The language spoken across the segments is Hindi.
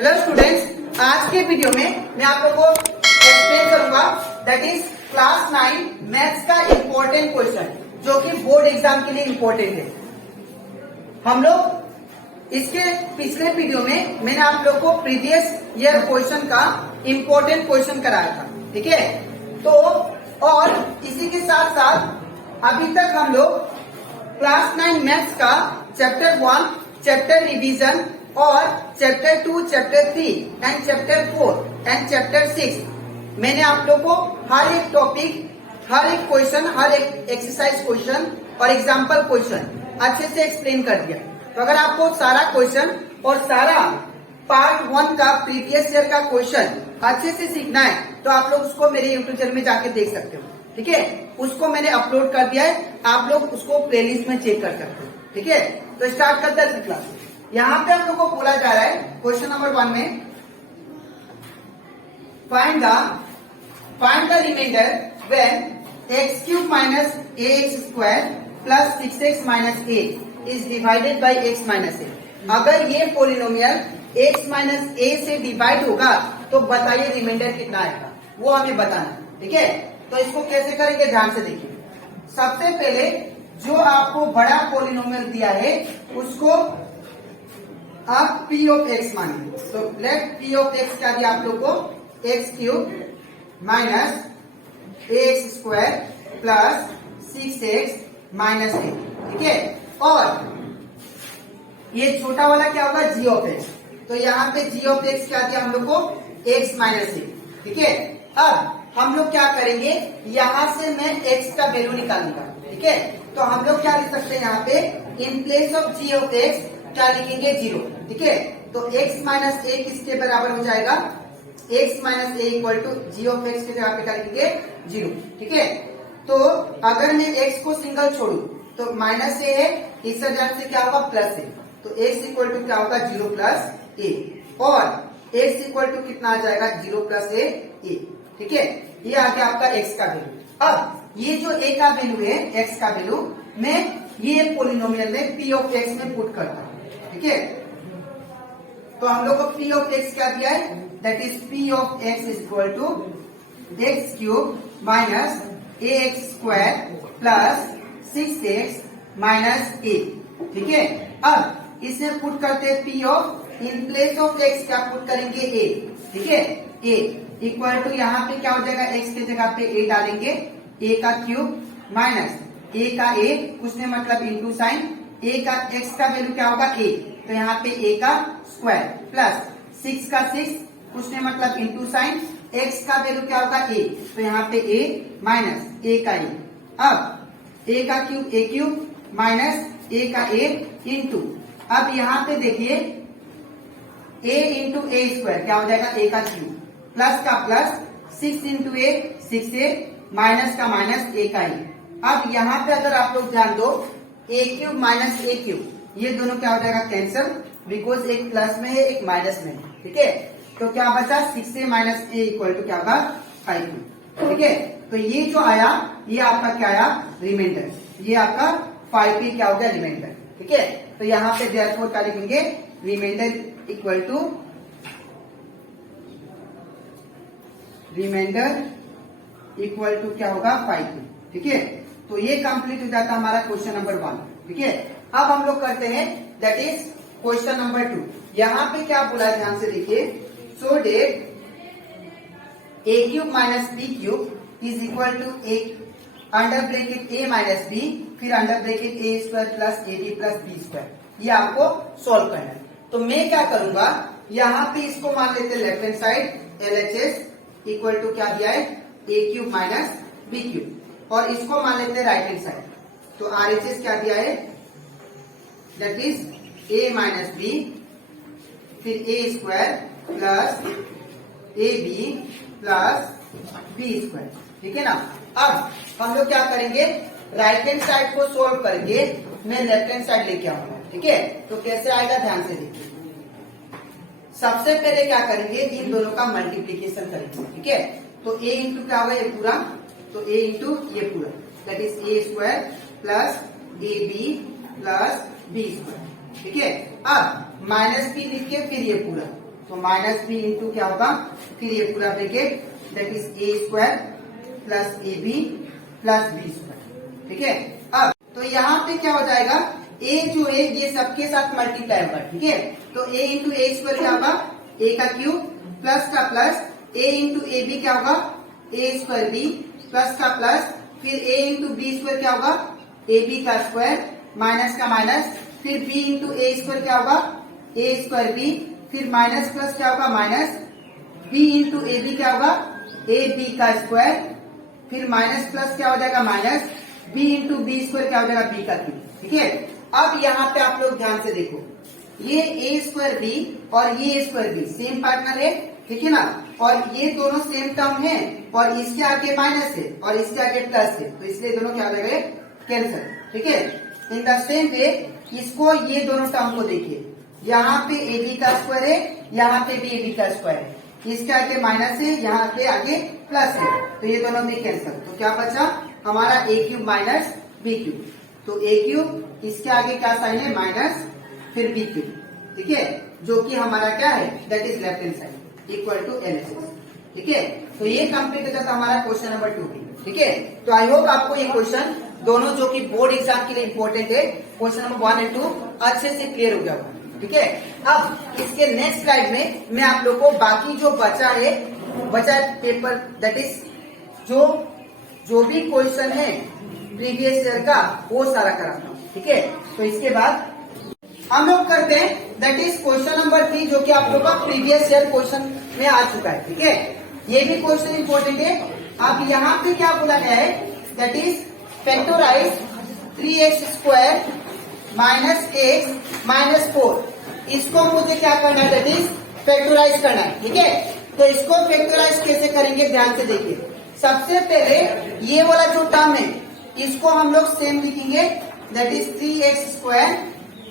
हेलो स्टूडेंट्स, आज के वीडियो में मैं आप लोगों को एक्सप्लेन करूंगा दैट इज क्लास 9 मैथ्स का इम्पोर्टेंट क्वेश्चन जो कि बोर्ड एग्जाम के लिए इम्पोर्टेंट है। हम लोग इसके पिछले वीडियो में मैंने आप लोग को प्रीवियस ईयर क्वेश्चन का इम्पोर्टेंट क्वेश्चन कराया था, ठीक है। तो और इसी के साथ साथ अभी तक हम लोग क्लास 9 मैथ्स का चैप्टर 1, चैप्टर रिवीजन और chapter 2, chapter 3 and chapter 4 and chapter 6 मैंने आप लोग को हर एक टॉपिक, हर एक क्वेश्चन, हर एक एक्सरसाइज क्वेश्चन और एग्जाम्पल क्वेश्चन अच्छे से एक्सप्लेन कर दिया। तो अगर आपको सारा क्वेश्चन और सारा पार्ट 1 का प्रीवियस ईयर का क्वेश्चन अच्छे से सीखना है तो आप लोग उसको मेरे यूट्यूब चैनल में जाके देख सकते हो, ठीक है। उसको मैंने अपलोड कर दिया है, आप लोग उसको प्लेलिस्ट में चेक कर सकते हो, ठीक है। तो स्टार्ट करते हैं क्लास। यहाँ पे हम लोग को बोला जा रहा है क्वेश्चन नंबर 1 में find the remainder when x cube minus ax square plus 6x minus a is divided by x minus a। अगर ये पोलिनोमियल x माइनस a से डिवाइड होगा तो बताइए रिमाइंडर कितना आएगा, वो हमें बताना, ठीक है। तो इसको कैसे करेंगे ध्यान से देखिए। सबसे पहले जो आपको बड़ा पोलिनोमियल दिया है उसको आप p ऑफ x मानिए। तो लेट p ऑफ x क्या दिया आप लोग को, x cube minus ax square plus 6x minus a, ठीक है। और ये छोटा वाला क्या होगा, g ऑफ x। तो यहाँ पे g ऑफ x क्या दिया हम लोग को, x माइनस a, ठीक है। अब हम लोग क्या करेंगे, यहाँ से मैं x का वैल्यू निकालूंगा, ठीक है। तो हम लोग क्या लिख सकते हैं यहाँ पे, इन place of g of x क्या लिखेंगे, 0, ठीक है। तो x माइनस a किसके बराबर हो जाएगा, x minus a equal to g of x के जगह पे क्या लिखेंगे, 0, ठीक है। तो अगर मैं x को सिंगल छोड़ू तो माइनस a है, इस जगह से क्या होगा, प्लस a। तो x इक्वल टू क्या होगा, 0 प्लस a, और x इक्वल टू कितना आ जाएगा, 0 प्लस a, ठीक है। ये आ गया आपका x का वैल्यू। अब ये जो a का वैल्यू है, x का वैल्यू, मैं ये पोलिनोमियल में p ऑफ x में पुट करता हूँ, ठीक है। तो हम लोग को p ऑफ x क्या दिया है, that is p of x is equal to x cube minus ax square plus 6x minus a, ठीक है। अब इसे पुट करते हैं p of, in place of x क्या पुट करेंगे, a, ठीक है। a इक्वल टू यहाँ पे क्या हो जाएगा, x के जगह पे a डालेंगे, a का क्यूब माइनस a का a, उसने मतलब इंटू साइन, a का x का वैल्यू क्या होगा, a, तो यहाँ पे a का स्क्वायर प्लस 6 का 6, उसने मतलब इंटू साइन, x का वैल्यू क्या होगा, a, तो यहाँ पे a माइनस a का a। अब a का क्यूब माइनस a का a इंटू, अब यहाँ पे देखिए a इंटू a स्क्वायर क्या हो जाएगा, a का क्यूब प्लस का plus 6 into a 6a minus का माइनस a का a। अब यहाँ पे अगर आप लोग ध्यान दो, a cube minus a cube ये दोनों क्या हो जाएगा, कैंसिल, बिकॉज एक प्लस में है एक माइनस में है, ठीक है। तो क्या बचा, 6a minus a equal to क्या होगा, 5p, ठीक है। तो ये जो आया ये आपका क्या आया, रिमाइंडर, ये आपका 5p क्या हो गया, रिमाइंडर, ठीक है। तो यहाँ पे देयरफॉर क्या लिखेंगे, remainder equal to, remainder equal to क्या होगा, 5p, ठीक है। तो ये कंप्लीट हो जाता है हमारा क्वेश्चन नंबर 1, ठीक है। अब हम लोग करते हैं दैट इज क्वेश्चन नंबर 2। यहाँ पे क्या बोला है ध्यान से देखिए, so that a cube minus b cube is equal to a under bracket a minus b, फिर under bracket a square plus ab plus b square, ये आपको सॉल्व करना है। तो मैं क्या करूंगा, यहाँ पे इसको मान लेते हैं left hand side, LHS equal to क्या दिया है, a cube minus b cube, और इसको मान लेते हैं राइट हैंड साइड। तो RHS क्या दिया है, that is a minus b, फिर a square plus ab plus b square, ठीक है ना। अब हम लोग क्या करेंगे, राइट हैंड साइड को सोल्व करके मैं लेफ्ट हैंड साइड लेके आऊंगा, ठीक है। तो कैसे आएगा ध्यान से देखिए। सबसे पहले क्या करेंगे, इन दोनों का मल्टीप्लीकेशन करेंगे, ठीक है। तो a इंटू क्या होगा, ये पूरा, तो a इंटू ये पूरा, that is a square plus ab plus b square, ठीक है। अब माइनस p लिख के फिर ये पूरा, तो माइनस बी इंटू क्या होगा, फिर ये पूरा bracket that is a square plus a b plus b square. ठीक है, अब तो यहाँ पे क्या हो जाएगा, ए जो है ये सबके साथ मल्टीप्लाई होगा। ठीक है, तो ए इंटू ए स्क्वायर क्या होगा, ए का क्यूब प्लस का plus a into a b क्या होगा, ए स्क्वायर बी प्लस का प्लस फिर ए इंटू बी स्क्वायर क्या होगा, ए बी का स्क्वायर माइनस का माइनस फिर बी इंटू ए स्क्वायर क्या होगा, ए स्क्वायर बी फिर माइनस प्लस क्या होगा minus b into a b क्या होगा, ए बी का स्क्वायर फिर माइनस प्लस क्या हो जाएगा minus b into b square क्या हो जाएगा, बी का क्यूब। ठीक है, अब यहाँ पे आप लोग ध्यान से देखो, ये ए स्क्वायर बी और ये स्क्वायर बी सेम पार्टनर है। ठीक है ना, और ये दोनों सेम टर्म है और इसके आगे माइनस है और इसके आगे प्लस है, तो इसलिए दोनों क्या हो जाएगा कैंसिल। ठीक है, इन द सेम वे इसको ये दोनों टर्म को देखिए, यहाँ पे ए बी का स्क्वायर है, यहाँ पे भी ए बी का स्क्वायर है, इसके आगे माइनस है, यहाँ पे आगे प्लस है, तो ये दोनों भी कैंसिल। तो क्या बचा हमारा ए क्यूब माइनस बी क्यूब, तो ए क्यूब इसके आगे क्या साइन है माइनस फिर बी क्यूब। ठीक है, जो कि हमारा क्या है that is left hand side equal to LHS। ठीक है, तो ये कंप्लीट हो जाता हमारा क्वेश्चन नंबर 2। ठीक है, तो आई होप आपको ये क्वेश्चन दोनों जो कि बोर्ड एग्जाम के लिए इंपॉर्टेंट है, क्वेश्चन नंबर 1 और 2 अच्छे से क्लियर हो गया होगा। ठीक है, अब इसके नेक्स्ट स्लाइड में मैं आप लोग को बाकी जो बचा पेपर दैट इज जो भी क्वेश्चन है प्रीवियस ईयर का वो सारा कराता हूँ। ठीक है, तो इसके बाद हम लोग करते हैं दैट इज क्वेश्चन नंबर 3 जो कि आप लोग का प्रीवियस ईयर क्वेश्चन में आ चुका है। ठीक है, ये भी क्वेश्चन इंपॉर्टेंट है। अब यहाँ पे क्या बोला गया है that is factorize 3x square minus x minus 4। इसको मुझे क्या करना है दैट इज फैक्टराइज करना है। ठीक है, तो इसको फैक्टराइज कैसे करेंगे ध्यान से देखिए। सबसे पहले ये वाला जो टर्म है इसको हम लोग सेम लिखेंगे that is 3x square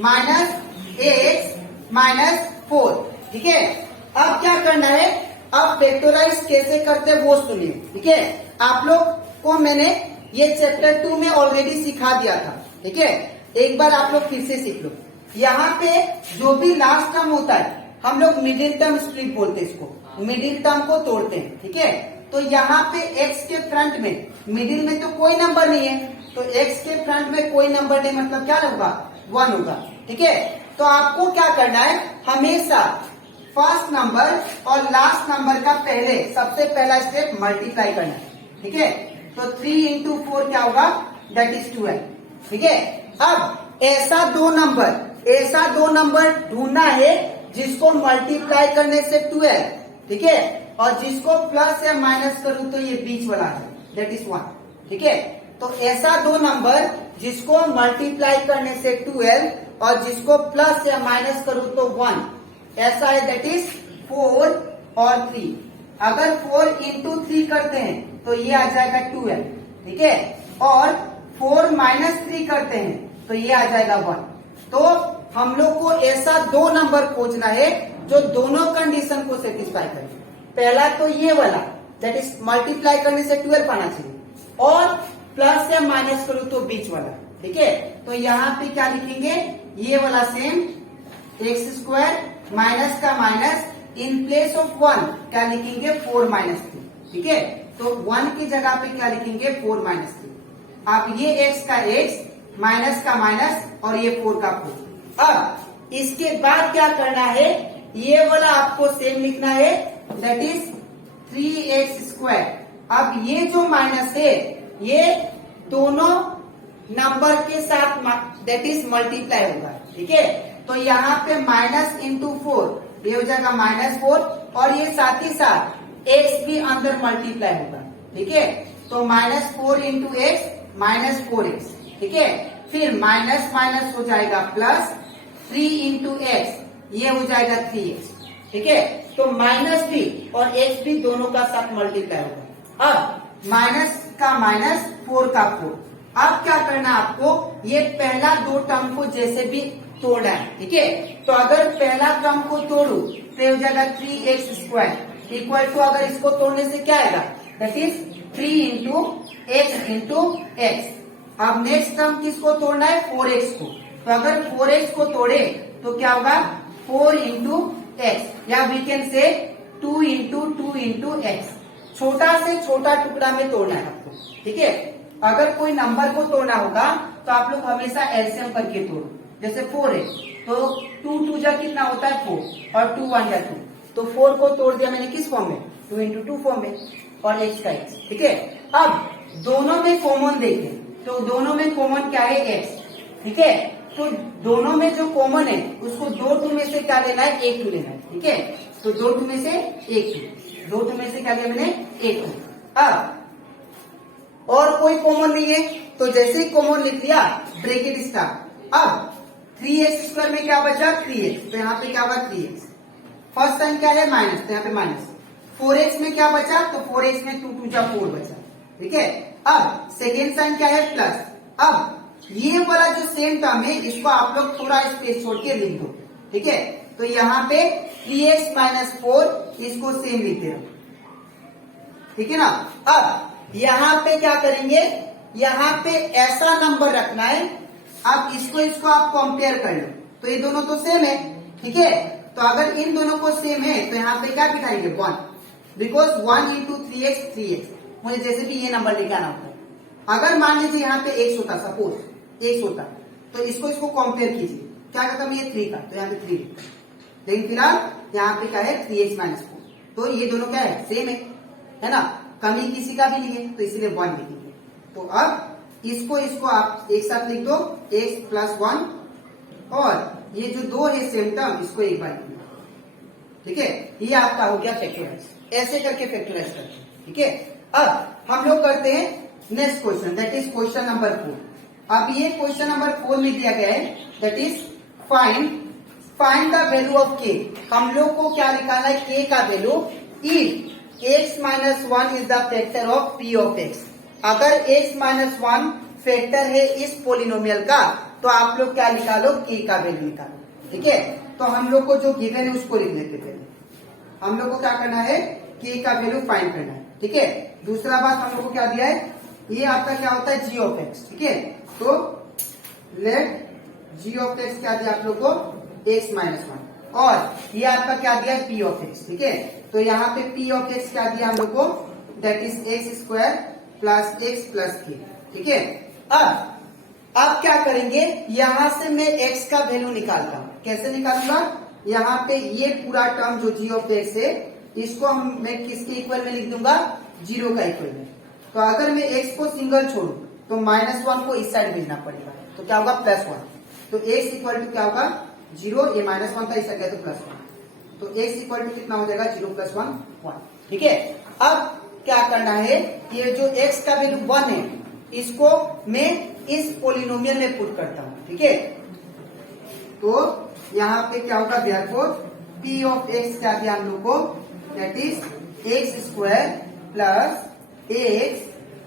minus x minus 4। ठीक है, अब क्या करना है, अब फैक्टराइज कैसे करते हैं वो सुनिए। ठीक है, आप लोग को मैंने ये चैप्टर 2 में ऑलरेडी सिखा दिया था। ठीक है, एक बार आप लोग फिर से सीख लो। यहाँ पे जो भी लास्ट टर्म होता है हम लोग मिडिल टर्म स्प्लिट बोलते हैं, इसको मिडिल टर्म को तोड़ते हैं। ठीक है, तो यहाँ पे x के फ्रंट में मिडिल में तो कोई नंबर नहीं है, तो x के फ्रंट में कोई नंबर नहीं मतलब क्या होगा 1 होगा। ठीक है, तो आपको क्या करना है, हमेशा फर्स्ट नंबर और लास्ट नंबर का पहले सबसे पहला स्टेप मल्टीप्लाई करना है। ठीक है, तो 3 इंटू 4 क्या होगा दैट इज 12। ठीक है, अब ऐसा दो नंबर ढूंढना है जिसको मल्टीप्लाई करने से 12। ठीक है, और जिसको प्लस या माइनस करूं तो ये बीच वाला है दैट इज 1। ठीक है, तो ऐसा दो नंबर जिसको मल्टीप्लाई करने से 12 और जिसको प्लस या माइनस करूं तो 1, ऐसा है दैट इज 4 और 3। अगर 4 इंटू 3 करते हैं तो ये आ जाएगा 12। ठीक है, और 4 माइनस 3 करते हैं तो ये आ जाएगा 1। तो हम लोग को ऐसा दो नंबर खोजना है जो दोनों कंडीशन को सेटिस्फाई करे। पहला तो ये वाला दैट इज मल्टीप्लाई करने से 12 पाना चाहिए, और प्लस या माइनस करूं तो बीच वाला। ठीक है, तो यहाँ पे क्या लिखेंगे, ये वाला सेम एक्स स्क्वायर माइनस का माइनस इन प्लेस ऑफ 1 क्या लिखेंगे 4 माइनस 3। ठीक है, तो 1 की जगह पे क्या लिखेंगे 4 माइनस 3। अब ये x का x माइनस का माइनस और ये 4 का 4। अब इसके बाद क्या करना है, ये वाला आपको सेम लिखना है दैट इज 3x स्क्वायर। अब ये जो माइनस है ये दोनों नंबर के साथ दैट इज मल्टीप्लाई होगा। ठीक है, तो यहाँ पे माइनस इंटू 4 ये हो जाएगा -4 और ये साथ ही साथ x भी अंदर मल्टीप्लाई होगा। ठीक है, तो -4 इंटू एक्स -4x। ठीक है, फिर माइनस माइनस हो जाएगा प्लस 3 इंटू एक्स ये हो जाएगा 3x। ठीक है, तो माइनस भी और x भी दोनों का साथ मल्टीप्लाई होगा। अब माइनस का माइनस 4 का 4। अब क्या करना है आपको, ये पहला दो टर्म को जैसे भी तोड़ना है। ठीक है, तो अगर पहला टर्म को तोड़ू तो हो जाएगा 3x स्क्वायर इक्वल टू, अगर इसको तोड़ने से क्या आएगा that is 3 into x into x. अब नेक्स्ट टर्म किसको तोड़ना है 4x को, तो अगर 4x को तोड़े तो क्या होगा 4 इंटू एक्स, या we can say 2 into x. छोटा से छोटा टुकड़ा में तोड़ना है आपको, ठीक है। अगर कोई नंबर को तोड़ना होगा तो आप लोग हमेशा एलसीएम करके तोड़ो। जैसे 4 है तो 2 2 जा कितना होता है 4 और 2 1 जा 2, तो 4 को तोड़ दिया मैंने किस फॉर्म में, 2 इंटू 2 फॉर्म में, और एक्स का एक्स, ठीक है। अब दोनों में कॉमन देखें तो दोनों में कॉमन क्या है, एक्स, ठीक है। तो दोनों में जो कॉमन है उसको 2 2 में से क्या लेना है, 1 2 लेना है, ठीक है। तो 2 2 में से 1 2, 2 2 में से क्या लिया मैंने, 1 2। अब और कोई कॉमन नहीं है तो जैसे ही कॉमन लिख दिया ब्रैकेट स्टार्ट। अब 3x² में क्या बचा, 3x, तो यहाँ पे क्या हुआ 3x। फर्स्ट साइन क्या है, माइनस, तो यहाँ पे माइनस। 4x में क्या बचा, तो 4x में 2 2 जा 4 बचा, ठीक है। अब सेकेंड साइन क्या है, प्लस। अब ये वाला जो सेम टर्म है इसको आप लोग थोड़ा स्पेस छोड़ के लिख दो, ठीक है। तो यहाँ पे 3x - 4 इसको सेम लिखते रहो, ठीक है ना। अब यहाँ पे क्या करेंगे, यहाँ पे ऐसा नंबर रखना है। अब इसको आप कंपेयर कर लो तो ये दोनों तो सेम है, ठीक है। तो अगर इन दोनों को सेम है तो यहाँ पे क्या बिठाएंगे, 1, बिकॉज 1 इंटू 3x 3x। मुझे जैसे भी ये नंबर लेके आना होता है। अगर मान लीजिए यहाँ पे x होता, सपोज x होता, तो इसको कंपेयर कीजिए, क्या करता मैं ये 3 का, तो यहाँ पे 3, लेकिन फिलहाल यहाँ पे क्या है 3x - 4, तो ये दोनों क्या है, सेम है ना। कमी किसी का भी नहीं है तो इसीलिए 1 लिखेंगे। तो अब इसको आप एक साथ लिख दो, x + 1, और ये जो 2 है सेम टर्म इसको एक बार लिखना, ठीक है। ये आपका हो गया फैक्टराइज। ऐसे करके फैक्टराइज करते हैं, ठीक है। अब हम लोग करते हैं next question, that is question number 4। अब ये क्वेश्चन नंबर 4 में दिया गया है, that is find the value of k। हम लोग को क्या निकालना है, k का value if x - 1 is the factor of p of x। अगर x - 1 फैक्टर है इस पोलिनोमियल का तो आप लोग क्या निकालो, k का वैल्यू निकालो, ठीक है। तो हम लोग को जो गिवन है उसको लिख लेते हैं। हम लोग को क्या करना है, k का वैल्यू फाइंड करना है, ठीक है। दूसरा बात हम लोग को क्या दिया है, ये आपका क्या होता है g ऑफ x, ठीक है। तो लेट g ऑफ x क्या दिया आप लोग को, x - 1, और ये आपका क्या दिया है, p ऑफ x, ठीक है। तो यहाँ पे p ऑफ x क्या दिया हम लोग को, that is x² + x + k, ठीक है। अब क्या करेंगे, यहां से मैं x का वैल्यू निकालता हूं। कैसे निकालूंगा, यहाँ पे ये पूरा टर्म जो g ऑफ x है इसको मैं किसके इक्वल में लिख दूंगा, 0 का इक्वल में। तो अगर मैं x को सिंगल छोड़ू तो -1 को इस साइड भेजना पड़ेगा, तो क्या होगा +1। तो x इक्वल टू क्या होगा 0, ये -1 था इस साइड गया तो +1, तो x इक्वल टू कितना हो जाएगा 0 + 1 1, ठीक है। अब क्या करना है, ये जो x का वैल्यू 1 है इसको मैं इस पोलिनोमियल में पुट करता हूं, ठीक है। तो यहाँ पे क्या होगा, देयरफॉर p ऑफ x क्या दिया हम लोग को, that is x² + x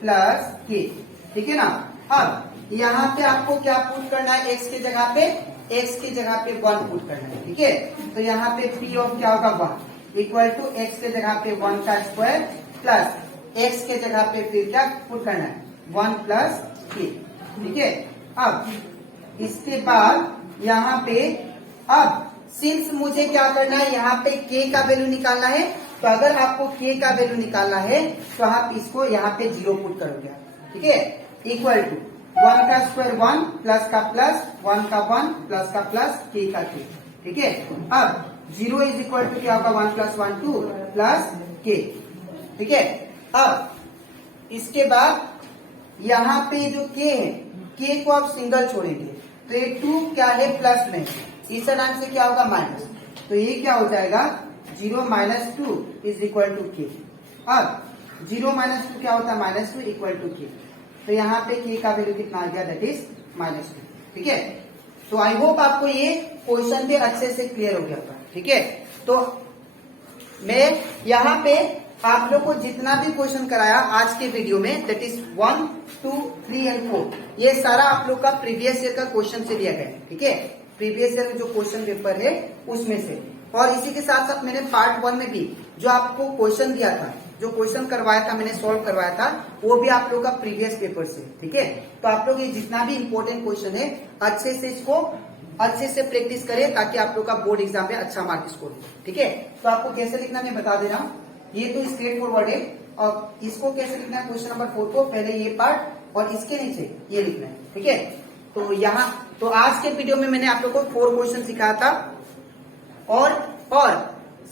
+ k, ठीक है ना। अब यहाँ पे आपको क्या पुट करना है, x की जगह पे 1 पुट करना है, ठीक है। तो यहाँ पे p ऑफ क्या होगा 1 इक्वल टू x के जगह पे 1 का स्क्वायर प्लस x के जगह पे फिर क्या पुट करना है, 1 + k, ठीक है। अब इसके बाद यहाँ पे अब सिंस मुझे क्या करना है, यहाँ पे k का वैल्यू निकालना है, तो अगर आपको k का वैल्यू निकालना है तो आप इसको यहाँ पे 0 पुट करोगे, ठीक है। इक्वल टू 1 का स्क्वायर 1 प्लस का प्लस 1 का 1 प्लस का प्लस k का k, ठीक है। अब 0 इज इक्वल टू क्या होगा 1 + 1 2 प्लस k, ठीक है। अब इसके बाद यहाँ पे जो k है, k को आप सिंगल छोड़ेंगे तो ये 2 क्या है प्लस में, इस नाम से क्या होगा माइनस, तो ये क्या हो जाएगा 0 - 2 इज इक्वल टू k। अब 0 - 2 क्या होता है -2 इक्वल टू k, तो यहाँ पे k का वैल्यू कितना आ गया, दैट इज -2, ठीक है। तो आई होप आपको ये क्वेश्चन भी अच्छे से क्लियर हो गया था, ठीक है। तो मैं यहाँ पे आप लोग को जितना भी क्वेश्चन कराया आज के वीडियो में, दैट इज 1 2 3 एंड 4, ये सारा आप लोग का प्रीवियस ईयर का क्वेश्चन से लिया गया, ठीक है। प्रीवियस ईयर में जो क्वेश्चन पेपर है उसमें से, और इसी के साथ साथ मैंने पार्ट 1 में भी जो आपको क्वेश्चन दिया था, जो क्वेश्चन करवाया था मैंने सॉल्व करवाया था, वो भी आप लोग का प्रीवियस पेपर से, ठीक है। तो आप लोग ये जितना भी इम्पोर्टेंट क्वेश्चन है अच्छे से इसको अच्छे से प्रैक्टिस करें ताकि आप लोग का बोर्ड एग्जाम में अच्छा मार्क स्कोर हो। ठीक है, तो आपको कैसे लिखना मैं बता दे रहा हूँ। ये तो स्ट्रेट फॉरवर्ड है और इसको कैसे लिखना है, क्वेश्चन नंबर 4 को पहले ये पार्ट और इसके नीचे ये लिखना है। ठीक है, तो यहाँ तो आज के वीडियो में मैंने आप लोग को 4 क्वेश्चन सिखाया था और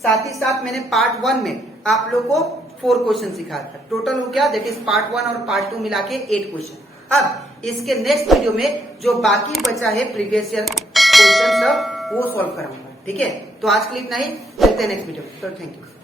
साथ ही साथ मैंने पार्ट 1 में आप लोग को 4 क्वेश्चन सिखाया था। टोटल हो गया, दैट इज पार्ट 1 और पार्ट 2 मिला के 8 क्वेश्चन। अब इसके नेक्स्ट वीडियो में जो बाकी बचा है प्रीवियस ईयर क्वेश्चन सब वो सॉल्व कराऊंगा। ठीक है, तो आज के लिए इतना ही, मिलते हैं नेक्स्ट वीडियो में। तो थैंक यू।